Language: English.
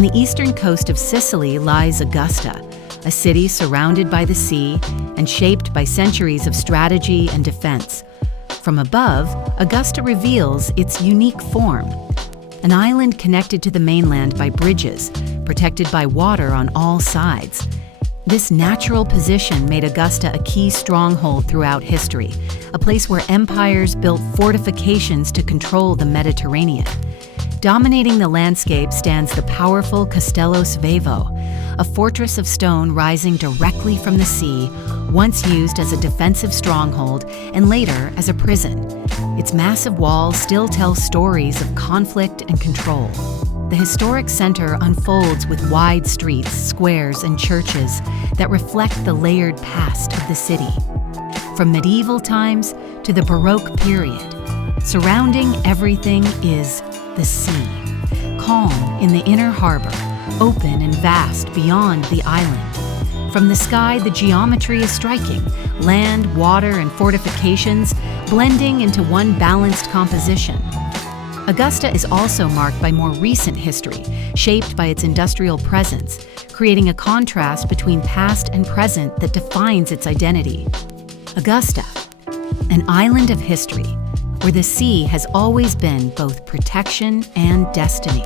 On the eastern coast of Sicily lies Augusta, a city surrounded by the sea and shaped by centuries of strategy and defense. From above, Augusta reveals its unique form. An island connected to the mainland by bridges, protected by water on all sides. This natural position made Augusta a key stronghold throughout history, a place where empires built fortifications to control the Mediterranean. Dominating the landscape stands the powerful Castello Svevo, a fortress of stone rising directly from the sea, once used as a defensive stronghold and later as a prison. Its massive walls still tell stories of conflict and control. The historic center unfolds with wide streets, squares, and churches that reflect the layered past of the city. From medieval times to the Baroque period, surrounding everything is the sea, calm in the inner harbor, open and vast beyond the island. From the sky, the geometry is striking, land, water, and fortifications blending into one balanced composition. Augusta is also marked by more recent history, shaped by its industrial presence, creating a contrast between past and present that defines its identity. Augusta, an island of history, where the sea has always been both protection and destiny.